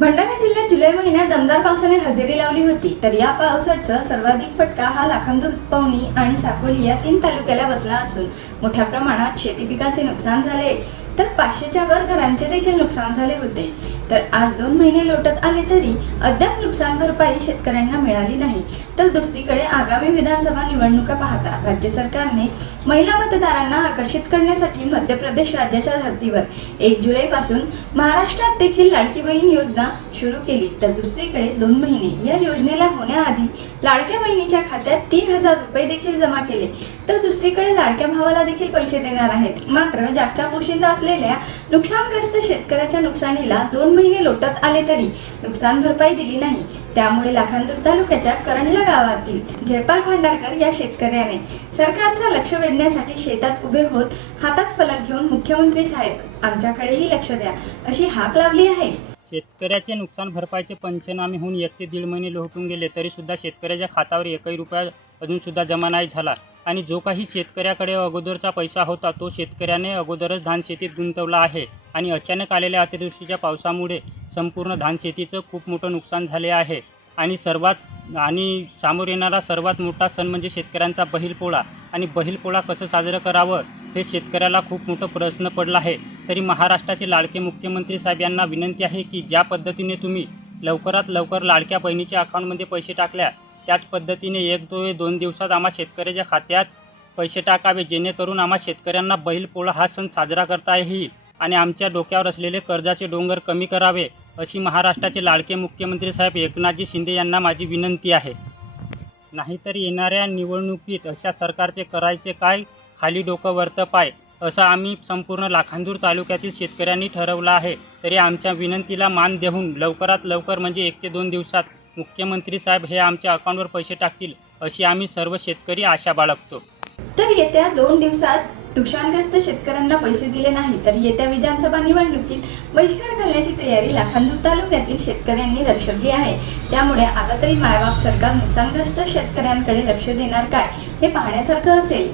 भंडारा जिल्ह्यात जुलै महिन्यात दमदार पावसाने हजेरी लावली होती तर या पावसाचा सर्वाधिक फटका हा लाखांदूर पवनी आणि साकोली या तीन तालुक्याला बसला असून मोठ्या प्रमाणात शेती पिकाचे नुकसान झाले. तर पाचशेच्या वर घरांचे देखील नुकसान झाले होते. तर आज दोन महिने लोटत आले तरी अद्याप नुकसान भरपाई शेतकऱ्यांना मिळाली नाही. तर दुसरीकडे आगामी विधानसभा निवडणुका पाहता राज्य सरकारने महिला मतदारांना आकर्षित करण्यासाठी मध्य प्रदेश राज्याच्या धर्तीवर एक जुलैपासून महाराष्ट्रात देखील लाडकी बहीण योजना सुरू केली. तर दुसरीकडे दोन महिने या योजनेला होण्याआधी लाडक्या बहिणीच्या खात्यात तीन हजार रुपये देखील जमा केले. तर दुसरीकडे लाडक्या भावाला देखील पैसे देणार आहेत. मात्र जागच्या पोशिंदा असलेल्या नुकसानग्रस्त शेतकऱ्याच्या नुकसानीला दोन महिने लोटात आले तरी नुकसान भरपाई दिली नाही. त्यामुळे लाखांदूर तालुक्याच्या करंडला गावातील जयपाल भांडारकर या शेतकऱ्याने सरकारचा लक्ष वेधण्यासाठी शेतात उभे होत हातात फलक घेऊन मुख्यमंत्री साहेब आमच्याकडेही लक्ष द्या अशी हाक लावली आहे. शेतकऱ्याचे नुकसान भरपाईचे पंचनामे होऊन एक ते दीड महिने लोटून गेले तरीसुद्धा शेतकऱ्याच्या खात्यावर एकही रुपया अजूनसुद्धा जमा नाही झाला. आणि जो काही शेतकऱ्याकडे अगोदरचा पैसा होता तो शेतकऱ्याने अगोदरच धानशेतीत गुंतवला आहे. आणि अचानक आलेल्या अतिवृष्टीच्या पावसामुळे संपूर्ण धानशेतीचं खूप मोठं नुकसान झाले आहे. आणि सर्वात आणि सामोर येणारा सर्वात मोठा सण म्हणजे शेतकऱ्यांचा बैलपोळा आणि बैलपोळा कसं साजरं करावं हे शेतकऱ्याला खूप मोठं प्रश्न पडला आहे. तरी महाराष्ट्राचे लाडके मुख्यमंत्री साहेब यांना विनंती आहे की ज्या पद्धतीने तुम्ही लवकरात लवकर लाडक्या बहिणीच्या अकाउंटमध्ये पैसे टाकल्या त्याच पद्धतीने एक दो दोन दिवसात आम्हा शेतकऱ्याच्या खात्यात पैसे टाकावे जेणेकरून आम्हा शेतकऱ्यांना बैलपोळा हा सण साजरा करता येईल आणि आमच्या डोक्यावर असलेले कर्जाचे डोंगर कमी करावे अशी महाराष्ट्राचे लाडके मुख्यमंत्री साहेब एकनाथजी शिंदे यांना माझी विनंती आहे. नाहीतर येणाऱ्या निवडणुकीत अशा सरकारचे करायचे काय? खाली डोकं वरतं पाय असं आम्ही संपूर्ण लाखांदूर तालुक्यातील शेतकऱ्यांनी ठरवलं आहे. तरी आमच्या विनंतीला मान देऊन लवकरात लवकर म्हणजे एक ते दोन दिवसात मुख्यमंत्री साहेब हे आमच्या अकाउंटवर पैसे टाकतील अशी आम्ही सर्व शेतकरी आशा बाळगतो. तर येत्या दोन दिवसात नुकसानग्रस्त शेतकऱ्यांना पैसे दिले नाही तर येत्या विधानसभा निवडणुकीत बहिष्कार घालण्याची तयारी लाखांदूर तालुक्यातील शेतकऱ्यांनी दर्शवली आहे. त्यामुळे आता तरी मायबाप सरकार नुकसानग्रस्त शेतकऱ्यांकडे लक्ष देणार काय हे पाहण्यासारखं असेल.